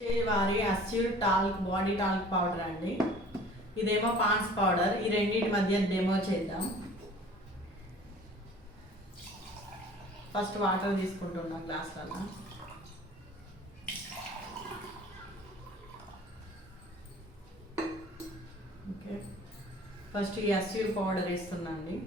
వారి assure talc body talc powder అండి. ఇదేమో పాన్స్ పౌడర్. ఈ రెండింటి మధ్య డెమో చేద్దాం. ఫస్ట్ వాటర్ తీసుకుంటున్నా గ్లాస్లలో. ఓకే, ఫస్ట్ ఈ అస్యూర్ పౌడర్ వేస్తున్నా అండి.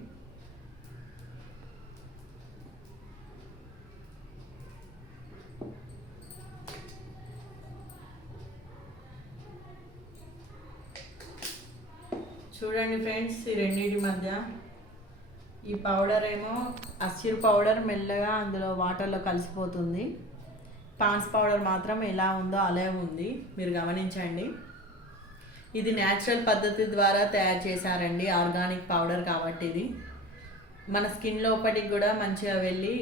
చూడండి ఫ్రెండ్స్, ఈ రెండింటి మధ్య ఈ పౌడర్ ఏమో అస్యూర్ పౌడర్ మెల్లగా అందులో వాటర్లో కలిసిపోతుంది. పాన్స్ పౌడర్ మాత్రం ఎలా ఉందో అలా ఉంది, మీరు గమనించండి. ఇది న్యాచురల్ పద్ధతి ద్వారా తయారు చేశారండి, ఆర్గానిక్ పౌడర్ కాబట్టి ఇది మన స్కిన్ లోపటికి కూడా మంచిగా వెళ్ళి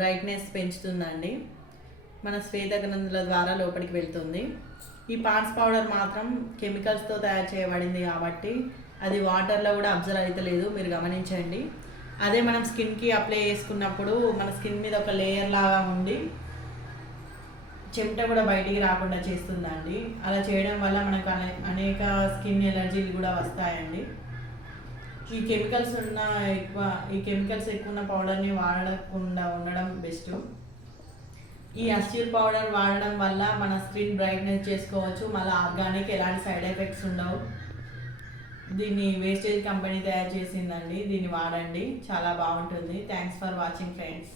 బ్రైట్నెస్ పెంచుతుందండి. మన శ్వేత గ్రంథుల ద్వారా లోపలికి వెళ్తుంది. ఈ పాన్స్ పౌడర్ మాత్రం కెమికల్స్తో తయారు చేయబడింది కాబట్టి అది వాటర్లో కూడా అబ్జర్వ్ అవుతలేదు, మీరు గమనించండి. అదే మనం స్కిన్కి అప్లై చేసుకున్నప్పుడు మన స్కిన్ మీద ఒక లేయర్ లాగా ఉండి చెమట కూడా బయటికి రాకుండా చేస్తుందండి. అలా చేయడం వల్ల మనకు అనేక స్కిన్ ఎలర్జీలు కూడా వస్తాయండి. ఈ కెమికల్స్ ఎక్కువ ఉన్న పౌడర్ని వాడకుండా ఉండడం బెస్ట్. ఈ అస్యూర్ పౌడర్ వాడడం వల్ల మన స్కిన్ బ్రైట్నెస్ చేసుకోవచ్చు, మళ్ళీ ఆర్గానిక్, ఎలాంటి సైడ్ ఎఫెక్ట్స్ ఉండవు. దీన్ని వేస్టేజ్ కంపెనీ తయారు చేసిందండి. దీన్ని వాడండి, చాలా బాగుంటుంది. Thanks for watching friends.